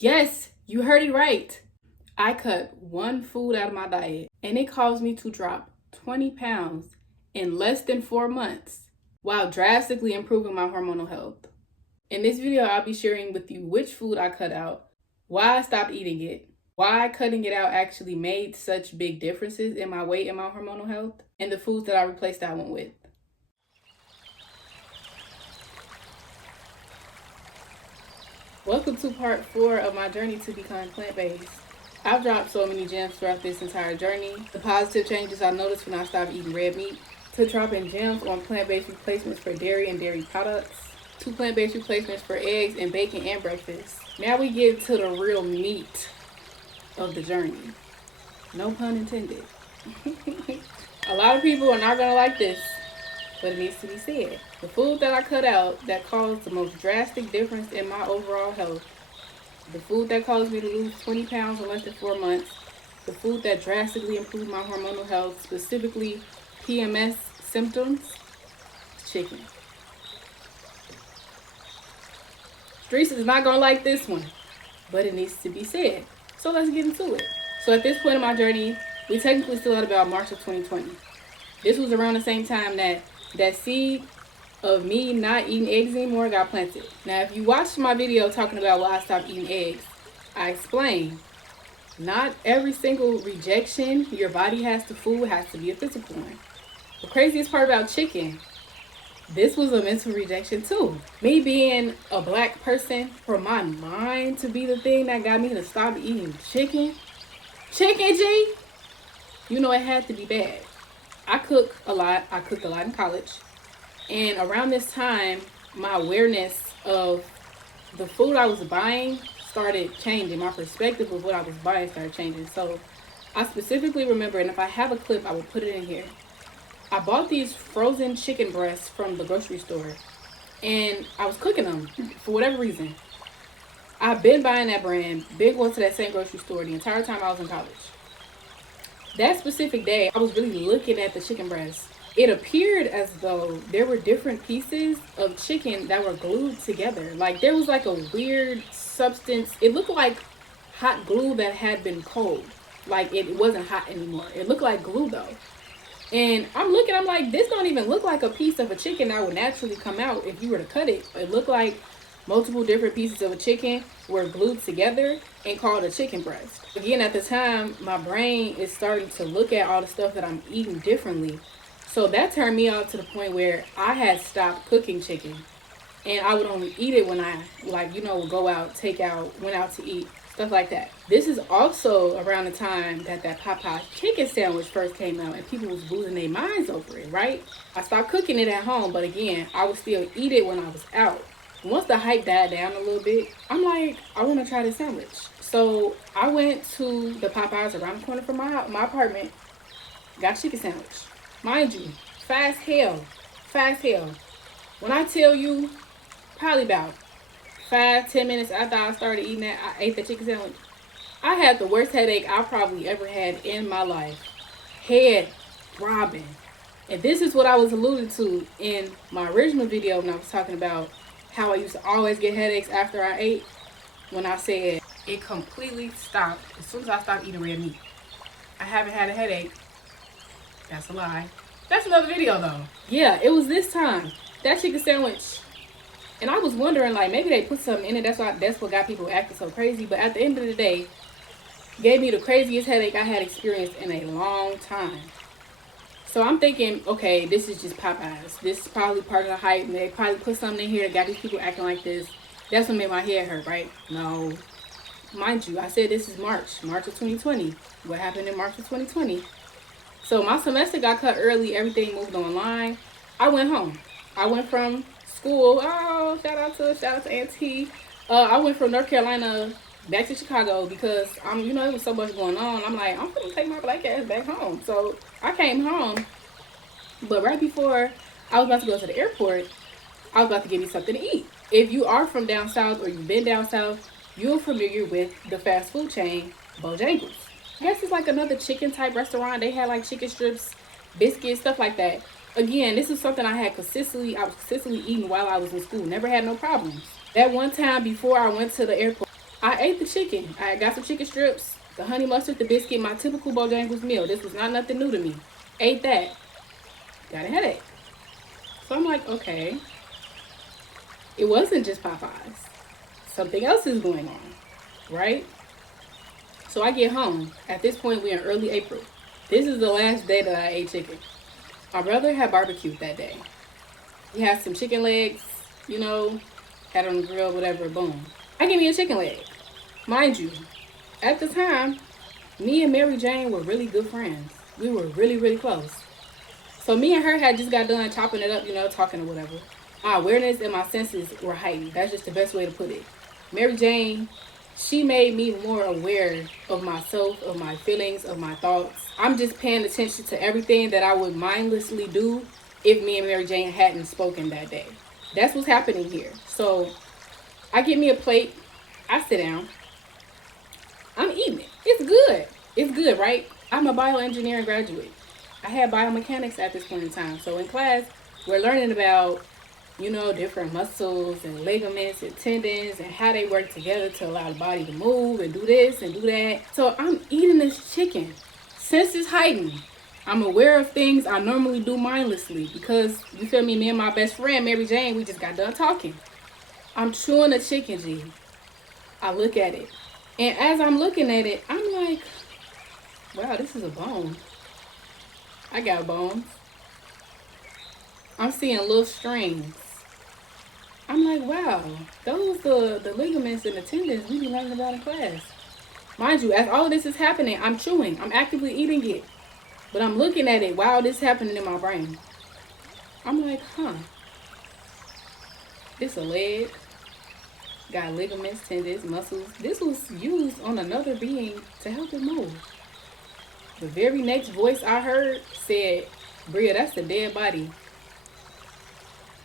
Yes, you heard it right. I cut one food out of my diet and it caused me to drop 20 pounds in less than 4 months while drastically improving my hormonal health. In this video, I'll be sharing with you which food I cut out, why I stopped eating it, why cutting it out actually made such big differences in my weight and my hormonal health, and the foods that I replaced that one with. Welcome to part 4 of my journey to becoming plant-based. I've dropped so many gems throughout this entire journey. The positive changes I noticed when I stopped eating red meat, to dropping gems on plant-based replacements for dairy and dairy products, to plant-based replacements for eggs and bacon and breakfast. Now we get to the real meat of the journey. No pun intended. A lot of people are not gonna like this, but it needs to be said. The food that I cut out that caused the most drastic difference in my overall health, the food that caused me to lose 20 pounds in less than 4 months, the food that drastically improved my hormonal health, specifically PMS symptoms, chicken. Streets is not gonna like this one, but it needs to be said. So let's get into it. So at this point in my journey, we technically still at about March of 2020. This was around the same time that seed of me not eating eggs anymore got planted. Now, if you watched my video talking about why I stopped eating eggs, I explained not every single rejection your body has to food has to be a physical one. The craziest part about chicken, this was a mental rejection too. Me being a black person, for my mind to be the thing that got me to stop eating chicken, G, you know it had to be bad. I cook a lot. I cooked a lot in college. And around this time, my awareness of the food I was buying started changing. My perspective of what I was buying started changing. So I specifically remember, and if I have a clip, I will put it in here. I bought these frozen chicken breasts from the grocery store. And I was cooking them for whatever reason. I've been buying that brand, been going to that same grocery store the entire time I was in college. That specific day, I was really looking at the chicken breasts. It appeared as though there were different pieces of chicken that were glued together. Like there was like a weird substance. It looked like hot glue that had been cold. Like it wasn't hot anymore. It looked like glue though. And I'm looking, I'm like, this don't even look like a piece of a chicken that would naturally come out if you were to cut it. It looked like multiple different pieces of a chicken were glued together and called a chicken breast. Again, at the time, my brain is starting to look at all the stuff that I'm eating differently. So that turned me off to the point where I had stopped cooking chicken. And I would only eat it when I, would go out, take out, went out to eat, stuff like that. This is also around the time that Popeyes chicken sandwich first came out and people was losing their minds over it, right? I stopped cooking it at home, but again, I would still eat it when I was out. Once the hype died down a little bit, I'm like, I want to try this sandwich. So I went to the Popeyes around the corner from my apartment, got a chicken sandwich. Mind you, fast hell. When I tell you, probably about 5-10 minutes after I started eating that, I ate the chicken sandwich. I had the worst headache I probably ever had in my life. Head throbbing. And this is what I was alluding to in my original video when I was talking about how I used to always get headaches after I ate. When I said it completely stopped as soon as I stopped eating red meat. I haven't had a headache. That's a lie. That's another video though. Yeah, it was this time. That chicken sandwich. And I was wondering, like, maybe they put something in it. That's what got people acting so crazy. But at the end of the day, gave me the craziest headache I had experienced in a long time. So I'm thinking, okay, this is just Popeyes. This is probably part of the hype. And they probably put something in here that got these people acting like this. That's what made my head hurt, right? No. Mind you, I said this is March of 2020. What happened in March of 2020? So my semester got cut early. Everything moved online. I went home. I went from school. Oh, shout out to Auntie. I went from North Carolina back to Chicago because there was so much going on. I'm like, I'm gonna take my black ass back home. So I came home, but right before I was about to go to the airport, I was about to get me something to eat. If you are from down south or you've been down south, you're familiar with the fast food chain Bojangles. I guess it's like another chicken type restaurant. They had like chicken strips, biscuits, stuff like that. Again, this is something I was consistently eating while I was in school. Never had no problems. That one time before I went to the airport, I ate the chicken. I got some chicken strips, the honey mustard, the biscuit, my typical Bojangles meal. This was not nothing new to me. Ate that. Got a headache. So I'm like, okay, it wasn't just Popeyes. Something else is going on, right? So I get home. At this point, we're in early April. This is the last day that I ate chicken. My brother had barbecued that day. He had some chicken legs, you know, had on the grill, whatever, boom. I give me a chicken leg. Mind you, at the time, me and Mary Jane were really good friends. We were really, really close. So me and her had just got done chopping it up, you know, talking or whatever. My awareness and my senses were heightened. That's just the best way to put it. Mary Jane, she made me more aware of myself, of my feelings, of my thoughts. I'm just paying attention to everything that I would mindlessly do if me and Mary Jane hadn't spoken that day. That's what's happening here. So I get me a plate. I sit down. I'm eating it. It's good. It's good, right? I'm a bioengineering graduate. I had biomechanics at this point in time. So in class, we're learning about, you know, different muscles and ligaments and tendons and how they work together to allow the body to move and do this and do that. So I'm eating this chicken. Senses heightened. I'm aware of things I normally do mindlessly because, you feel me and my best friend, Mary Jane, we just got done talking. I'm chewing the chicken, G. I look at it. And as I'm looking at it, I'm like, wow, this is a bone. I got bones. I'm seeing little strings. I'm like, wow, those the ligaments and the tendons we be learning about in class. Mind you, as all of this is happening, I'm chewing. I'm actively eating it. But I'm looking at it while this is happening in my brain. I'm like, huh. This a leg. Got ligaments, tendons, muscles. This was used on another being to help it move. The very next voice I heard said, Bria, that's a dead body.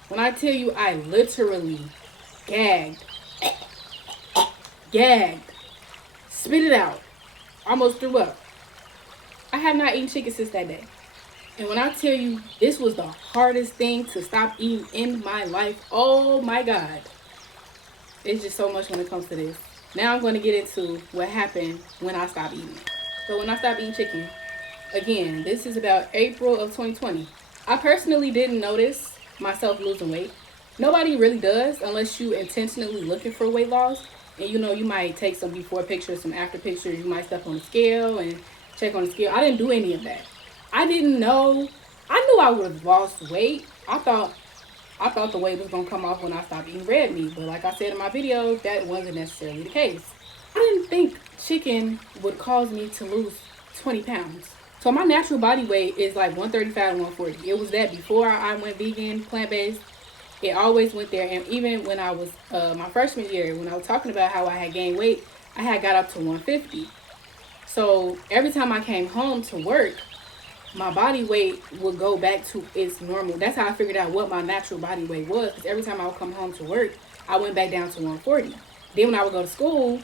When I tell you I literally gagged, spit it out, almost threw up. I have not eaten chicken since that day. And when I tell you this was the hardest thing to stop eating in my life, oh my God. It's just so much when it comes to this. Now I'm going to get into what happened when I stopped eating it. So when I stopped eating chicken, again, this is about April of 2020. I personally didn't notice myself losing weight. Nobody really does unless you intentionally looking for weight loss. And you know, you might take some before pictures, some after pictures. You might step on the scale and check on the scale. I didn't do any of that. I didn't know. I knew I would have lost weight. I thought the weight was going to come off when I stopped eating red meat. But like I said in my video, that wasn't necessarily the case. I didn't think chicken would cause me to lose 20 pounds. So my natural body weight is like 135 to 140. It was that before I went vegan, plant-based. It always went there. And even when I was my freshman year, when I was talking about how I had gained weight, I had got up to 150. So every time I came home to work, my body weight would go back to its normal. That's how I figured out what my natural body weight was. Because every time I would come home to work, I went back down to 140. Then when I would go to school,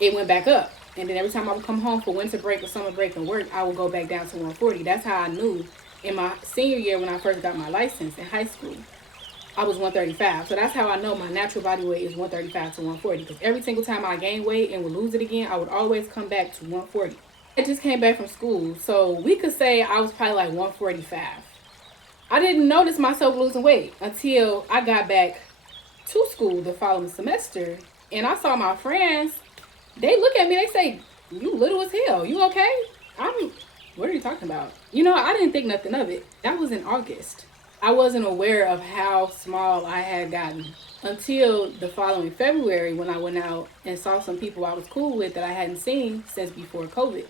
it went back up. And then every time I would come home for winter break or summer break and work, I would go back down to 140. That's how I knew in my senior year when I first got my license in high school, I was 135. So that's how I know my natural body weight is 135 to 140. Because every single time I gained weight and would lose it again, I would always come back to 140. I just came back from school, so we could say I was probably like 145. I didn't notice myself losing weight until I got back to school the following semester. And I saw my friends. They look at me, they say, you little as hell. You okay? What are you talking about? You know, I didn't think nothing of it. That was in August. I wasn't aware of how small I had gotten until the following February when I went out and saw some people I was cool with that I hadn't seen since before COVID,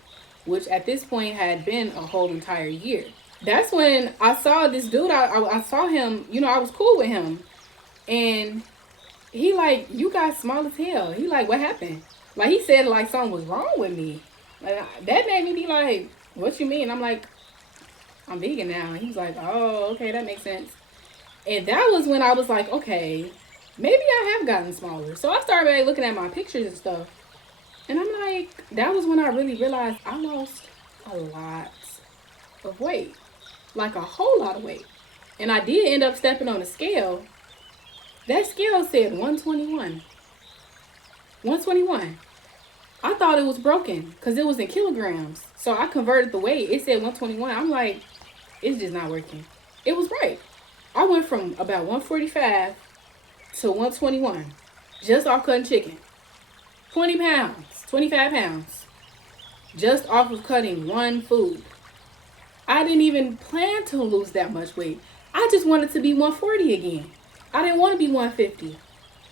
which at this point had been a whole entire year. That's when I saw this dude. I saw him, you know, I was cool with him. And he like, you got small as hell. He like, what happened? Like, he said like something was wrong with me. Like, that made me be like, what you mean? I'm like, I'm vegan now. And he was like, oh, okay, that makes sense. And that was when I was like, okay, maybe I have gotten smaller. So I started like, looking at my pictures and stuff. And I'm like, that was when I really realized I lost a lot of weight. Like a whole lot of weight. And I did end up stepping on a scale. That scale said 121. 121. I thought it was broken because it was in kilograms. So I converted the weight. It said 121. I'm like, it's just not working. It was right. I went from about 145 to 121 just off cutting chicken. 20 pounds, 25 pounds, just off of cutting one food. I didn't even plan to lose that much weight. I just wanted to be 140 again. I didn't want to be 150.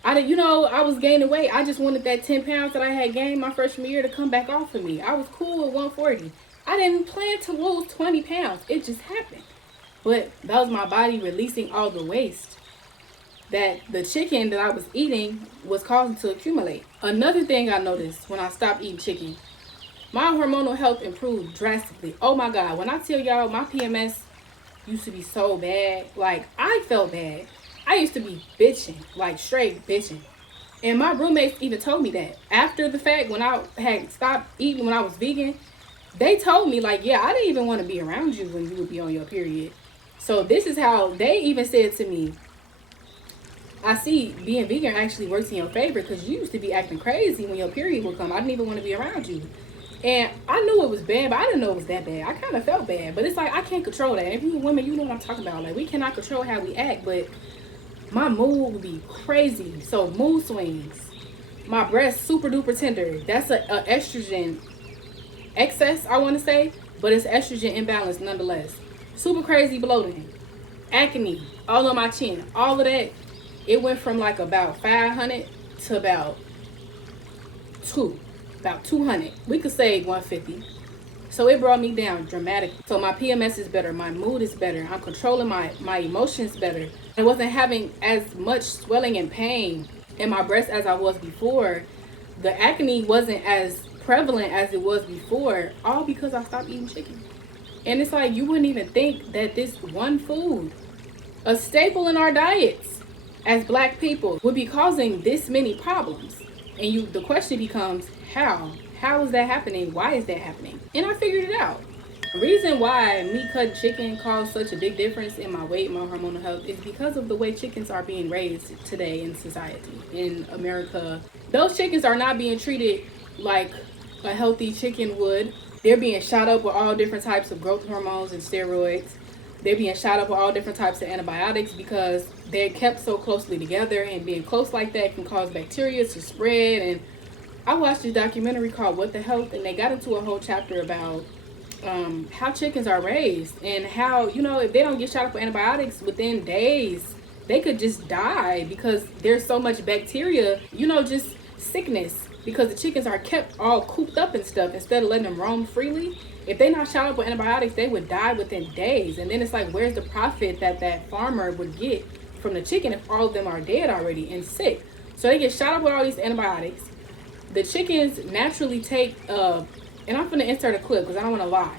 I was gaining weight. I just wanted that 10 pounds that I had gained my freshman year to come back off of me. I was cool with 140. I didn't plan to lose 20 pounds. It just happened. But that was my body releasing all the waste that the chicken that I was eating was causing to accumulate. Another thing I noticed when I stopped eating chicken, my hormonal health improved drastically. Oh my God. When I tell y'all my PMS used to be so bad, like I felt bad. I used to be bitching, like straight bitching. And my roommates even told me that. After the fact, when I had stopped eating when I was vegan, they told me like, yeah, I didn't even want to be around you when you would be on your period. So this is how they even said to me, I see being vegan actually works in your favor because you used to be acting crazy when your period would come. I didn't even want to be around you. And I knew it was bad, but I didn't know it was that bad. I kind of felt bad, but it's like I can't control that. If you women, you know what I'm talking about. Like we cannot control how we act, but my mood would be crazy. So mood swings. My breast super duper tender. That's a estrogen excess, I want to say, but it's estrogen imbalance nonetheless. Super crazy bloating, acne all on my chin, all of that. It went from like about 500 to about 200. We could say 150. So it brought me down dramatically. So my PMS is better. My mood is better. I'm controlling my emotions better. I wasn't having as much swelling and pain in my breast as I was before. The acne wasn't as prevalent as it was before, all because I stopped eating chicken. And it's like you wouldn't even think that this one food, a staple in our diets as Black people, would be causing this many problems. And the question becomes, how? How is that happening? Why is that happening? And I figured it out. The reason why me cutting chicken caused such a big difference in my weight, my hormonal health, is because of the way chickens are being raised today in society, in America. Those chickens are not being treated like a healthy chicken would. They're being shot up with all different types of growth hormones and steroids. They're being shot up with all different types of antibiotics because they're kept so closely together, and being close like that can cause bacteria to spread. And I watched a documentary called What the Health, and they got into a whole chapter about how chickens are raised and how, if they don't get shot up with antibiotics within days, they could just die because there's so much bacteria, just sickness, because the chickens are kept all cooped up and stuff instead of letting them roam freely. If they're not shot up with antibiotics, they would die within days. And then it's like, where's the profit that farmer would get from the chicken if all of them are dead already and sick? So they get shot up with all these antibiotics. The chickens naturally take, and I'm going to insert a clip because I don't want to lie.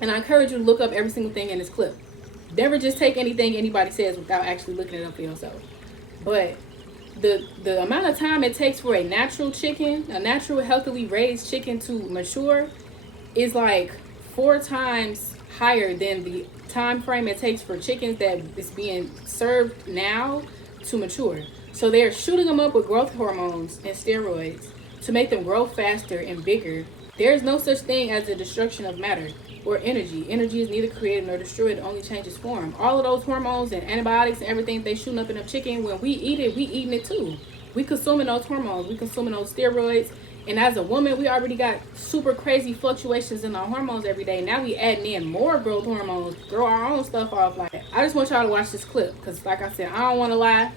And I encourage you to look up every single thing in this clip. Never just take anything anybody says without actually looking it up for yourself. But the amount of time it takes for a natural chicken, a natural healthily raised chicken to mature is like 4 times higher than the time frame it takes for chickens that is being served now to mature. So they're shooting them up with growth hormones and steroids to make them grow faster and bigger. There's no such thing as the destruction of matter or energy. Energy is neither created nor destroyed, it only changes form. All of those hormones and antibiotics and everything they shooting up in a chicken, when we eat it, we eating it too. We consuming those hormones, we consuming those steroids. And as a woman, we already got super crazy fluctuations in our hormones every day. Now we adding in more growth hormones, grow our own stuff off. Like, I just want y'all to watch this clip because, like I said, I don't want to lie,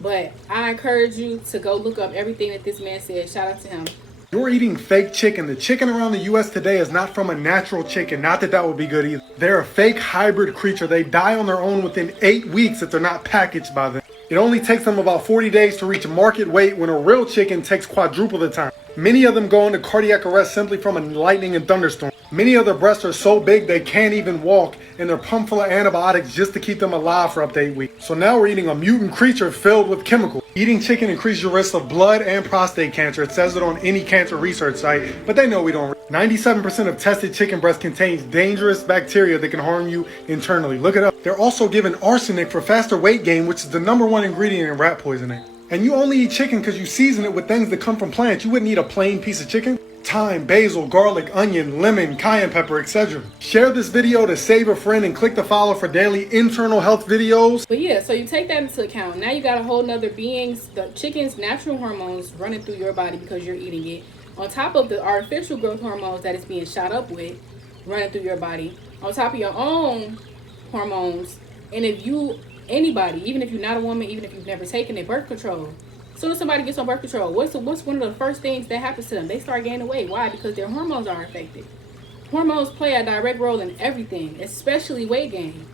but I encourage you to go look up everything that this man said. Shout out to him. You're eating fake chicken. The chicken around the U.S. today is not from a natural chicken. Not that that would be good either. They're a fake hybrid creature. They die on their own within 8 weeks if they're not packaged by them. It only takes them about 40 days to reach market weight when a real chicken takes quadruple the time. Many of them go into cardiac arrest simply from a lightning and thunderstorm. Many of their breasts are so big they can't even walk, and they're pumped full of antibiotics just to keep them alive for up to 8 weeks. So now we're eating a mutant creature filled with chemicals. Eating chicken increases your risk of blood and prostate cancer. It says it on any cancer research site, but they know we don't. 97% of tested chicken breast contains dangerous bacteria that can harm you internally. Look it up. They're also given arsenic for faster weight gain, which is the #1 ingredient in rat poisoning. And you only eat chicken because you season it with things that come from plants. You wouldn't eat a plain piece of chicken. Thyme, basil, garlic, onion, lemon, cayenne pepper, etc. Share this video to save a friend and click the follow for daily internal health videos. But yeah, so you take that into account. Now you got a whole nother beings, the chicken's natural hormones running through your body because you're eating it. On top of the artificial growth hormones that it's being shot up with, running through your body. On top of your own hormones. And if you, anybody, even if you're not a woman, even if you've never taken it, birth control. As soon as somebody gets on birth control, what's one of the first things that happens to them? They start gaining weight. Why? Because their hormones are affected. Hormones play a direct role in everything, especially weight gain.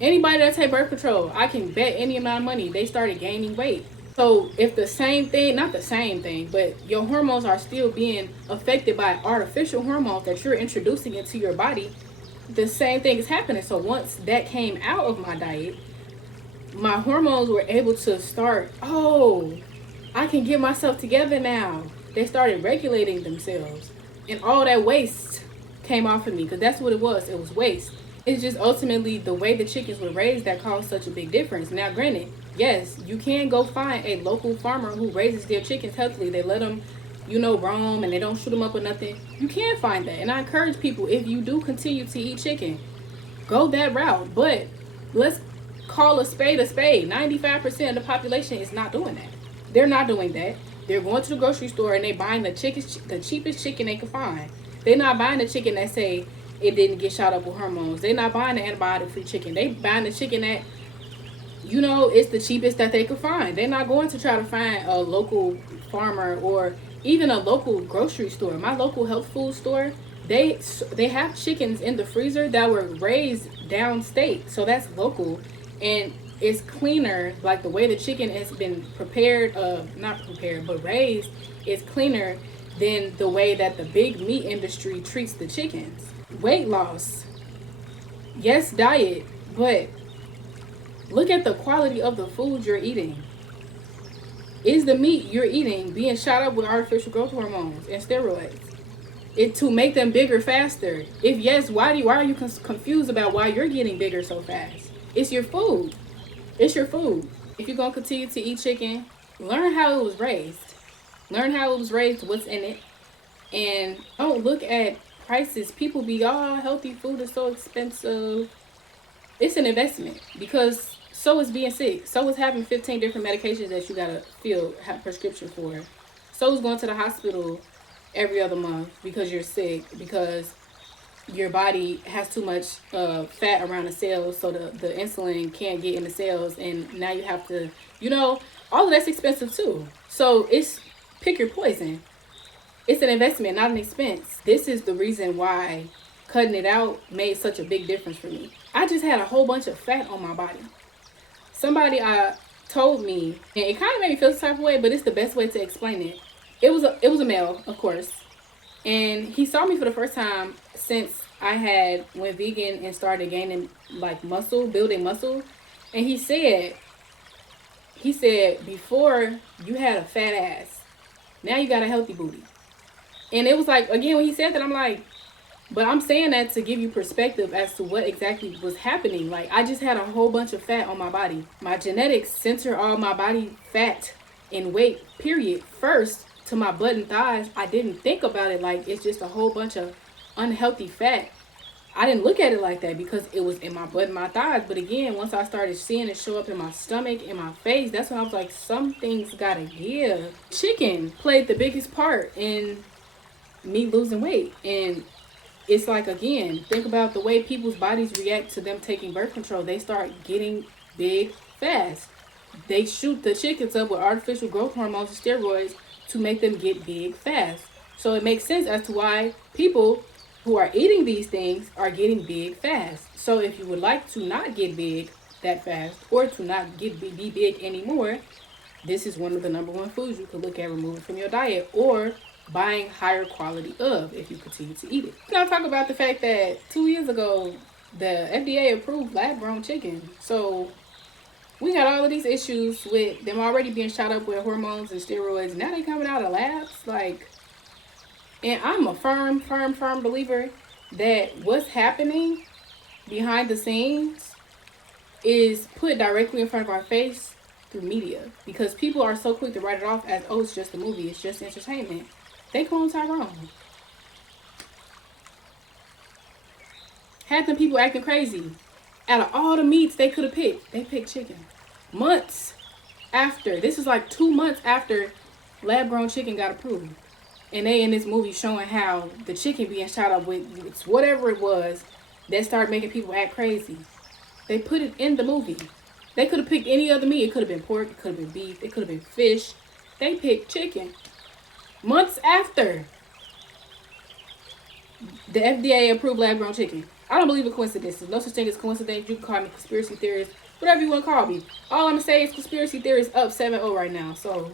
Anybody that take birth control, I can bet any amount of money they started gaining weight. So if the same thing, not the same thing, but your hormones are still being affected by artificial hormones that you're introducing into your body, the same thing is happening. So once that came out of my diet, my hormones were able to start, oh, I can get myself together now. They started regulating themselves. And all that waste came off of me, because that's what it was. It was waste. It's just ultimately the way the chickens were raised that caused such a big difference. Now, granted, yes, you can go find a local farmer who raises their chickens healthily. They let them, roam, and they don't shoot them up or nothing. You can find that. And I encourage people, if you do continue to eat chicken, go that route. But let's call a spade a spade. 95% of the population is not doing that. They're not doing that. They're going to the grocery store and they buying the cheapest chicken they can find. They're not buying the chicken that say it didn't get shot up with hormones. They're not buying the antibiotic-free chicken. They buying the chicken that, it's the cheapest that they could find. They're not going to try to find a local farmer or even a local grocery store. My local health food store, they have chickens in the freezer that were raised downstate. So that's local. And it's cleaner, like the way the chicken has been prepared, not prepared, but raised is cleaner than the way that the big meat industry treats the chickens. Weight loss, yes, diet, but look at the quality of the food you're eating. Is the meat you're eating being shot up with artificial growth hormones and steroids to make them bigger faster? If yes, why are you confused about why you're getting bigger so fast? It's your food. It's your food. If you're going to continue to eat chicken, learn how it was raised. Learn how it was raised, what's in it. And don't look at prices. People be, healthy food is so expensive. It's an investment, because so is being sick. So is having 15 different medications that you got to have prescription for. So is going to the hospital every other month because you're sick, because your body has too much fat around the cells, so the insulin can't get in the cells, and now you have to, all of that's expensive too. So it's pick your poison. It's an investment, not an expense. This is the reason why cutting it out made such a big difference for me. I just had a whole bunch of fat on my body. Somebody told me, and it kind of made me feel some type of way, but it's the best way to explain it. It was a male, of course. And he saw me for the first time since I went vegan and started gaining building muscle. And he said, before you had a fat ass, now you got a healthy booty. And it was like, again, when he said that, I'm like, but I'm saying that to give you perspective as to what exactly was happening. Like, I just had a whole bunch of fat on my body. My genetics center all my body fat and weight, period, first to my butt and thighs. I didn't think about it like it's just a whole bunch of unhealthy fat. I didn't look at it like that because it was in my butt and my thighs. But again, once I started seeing it show up in my stomach, in my face, that's when I was like, something's gotta give. Chicken played the biggest part in me losing weight. And it's like, again, think about the way people's bodies react to them taking birth control. They start getting big fast. They shoot the chickens up with artificial growth hormones and steroids to make them get big fast. So it makes sense as to why people who are eating these things are getting big fast. So if you would like to not get big that fast, or to not be big anymore, this is one of the number one foods you could look at removing from your diet, or buying higher quality of if you continue to eat it. Now talk about the fact that 2 years ago, the FDA approved lab-grown chicken. So we got all of these issues with them already being shot up with hormones and steroids. Now they coming out of labs. And I'm a firm believer that what's happening behind the scenes is put directly in front of our face through media, because people are so quick to write it off as, oh, it's just a movie, it's just entertainment. They cloned Tyrone. Had them people acting crazy. Out of all the meats they could have picked, they picked chicken. Months after, this is like 2 months after lab-grown chicken got approved. And they in this movie showing how the chicken being shot up with whatever it was that started making people act crazy. They put it in the movie. They could have picked any other meat. It could have been pork, it could have been beef, it could have been fish. They picked chicken. Months after the FDA approved lab-grown chicken. I don't believe in coincidences. No such thing as coincidence. You can call me conspiracy theorist, whatever you want to call me. All I'm going to say is conspiracy theories up 7-0 right now. So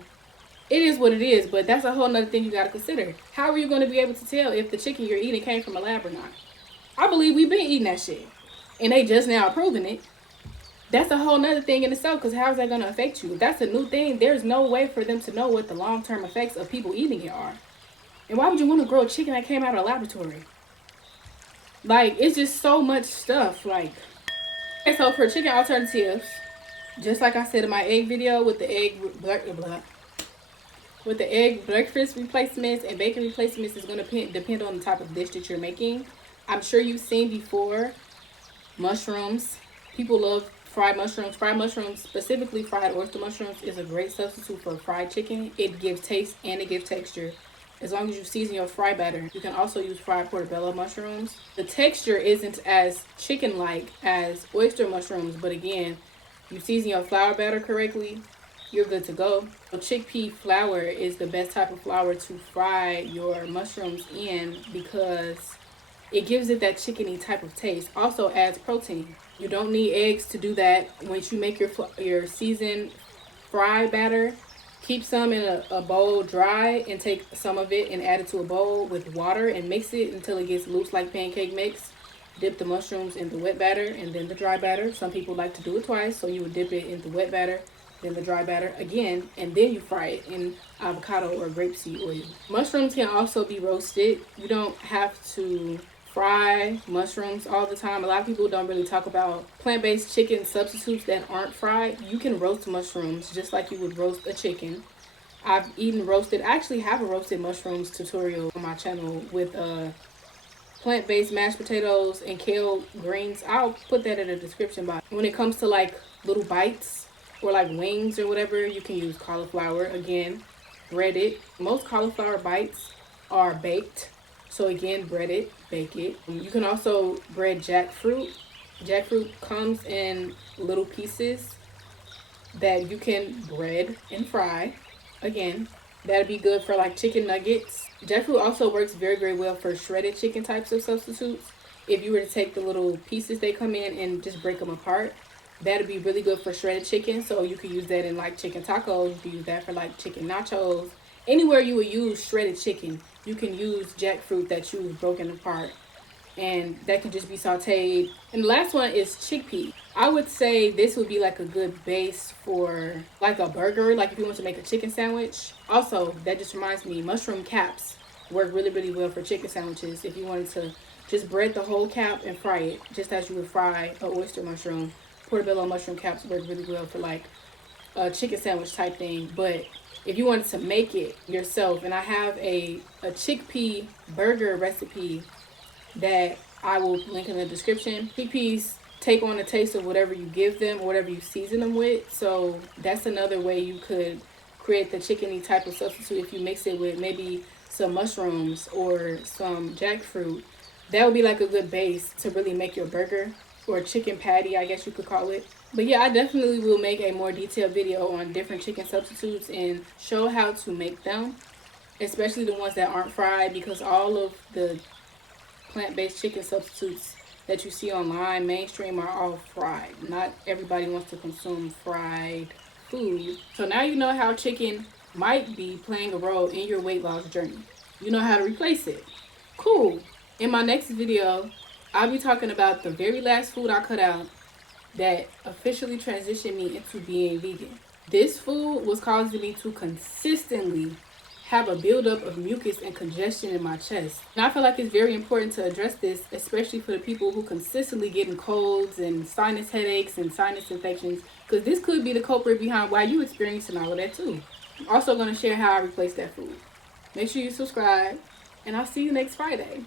it is what it is, but that's a whole nother thing you got to consider. How are you going to be able to tell if the chicken you're eating came from a lab or not? I believe we've been eating that shit, and they just now approving it. That's a whole nother thing in itself, because how is that going to affect you? If that's a new thing, there's no way for them to know what the long-term effects of people eating it are. And why would you want to grow a chicken that came out of a laboratory? Like, it's just so much stuff. Like, okay, so for chicken alternatives, just like I said in my egg video with the egg breakfast replacements and bacon replacements, is going to depend on the type of dish that you're making. I'm sure you've seen before mushrooms. People love fried mushrooms. Fried mushrooms, specifically fried oyster mushrooms, is a great substitute for fried chicken. It gives taste and it gives texture. As long as you season your fry batter. You can also use fried portobello mushrooms. The texture isn't as chicken-like as oyster mushrooms, but again, you season your flour batter correctly, you're good to go. So chickpea flour is the best type of flour to fry your mushrooms in, because it gives it that chickeny type of taste. Also adds protein. You don't need eggs to do that. Once you make your seasoned fry batter, keep some in a bowl dry, and take some of it and add it to a bowl with water and mix it until it gets loose like pancake mix. Dip the mushrooms in the wet batter and then the dry batter. Some people like to do it twice, so you would dip it in the wet batter, then the dry batter again, and then you fry it in avocado or grapeseed oil. Mushrooms can also be roasted. You don't have to fry mushrooms all the time. A lot of people don't really talk about plant-based chicken substitutes that aren't fried. You can roast mushrooms just like you would roast a chicken. I've eaten roasted. I actually have a roasted mushrooms tutorial on my channel with plant-based mashed potatoes and kale greens. I'll put that in the description box. When it comes to like little bites or like wings or whatever, you can use cauliflower. Again, bread it. Most cauliflower bites are baked. So again, bread it, bake it. You can also bread jackfruit. Jackfruit comes in little pieces that you can bread and fry. Again, that'd be good for like chicken nuggets. Jackfruit also works very, very well for shredded chicken types of substitutes. If you were to take the little pieces they come in and just break them apart, that'd be really good for shredded chicken. So you could use that in like chicken tacos. You could use that for like chicken nachos. Anywhere you would use shredded chicken, you can use jackfruit that you've broken apart, and that can just be sauteed. And the last one is chickpea. I would say this would be like a good base for like a burger, like if you want to make a chicken sandwich. Also, that just reminds me, mushroom caps work really, really well for chicken sandwiches. If you wanted to just bread the whole cap and fry it, just as you would fry an oyster mushroom. Portobello mushroom caps work really well for like a chicken sandwich type thing. But if you wanted to make it yourself, and I have a chickpea burger recipe that I will link in the description. Chickpeas take on the taste of whatever you give them or whatever you season them with. So that's another way you could create the chickeny type of substitute if you mix it with maybe some mushrooms or some jackfruit. That would be like a good base to really make your burger, or chicken patty, I guess you could call it. But yeah, I definitely will make a more detailed video on different chicken substitutes and show how to make them, especially the ones that aren't fried, because all of the plant-based chicken substitutes that you see online, mainstream, are all fried. Not everybody wants to consume fried food. So now you know how chicken might be playing a role in your weight loss journey. You know how to replace it. Cool. In my next video, I'll be talking about the very last food I cut out that officially transitioned me into being vegan. This food was causing me to consistently have a buildup of mucus and congestion in my chest. And I feel like it's very important to address this, especially for the people who consistently getting colds and sinus headaches and sinus infections, because this could be the culprit behind why you experiencing all of that too. I'm also going to share how I replace that food. Make sure you subscribe, and I'll see you next Friday.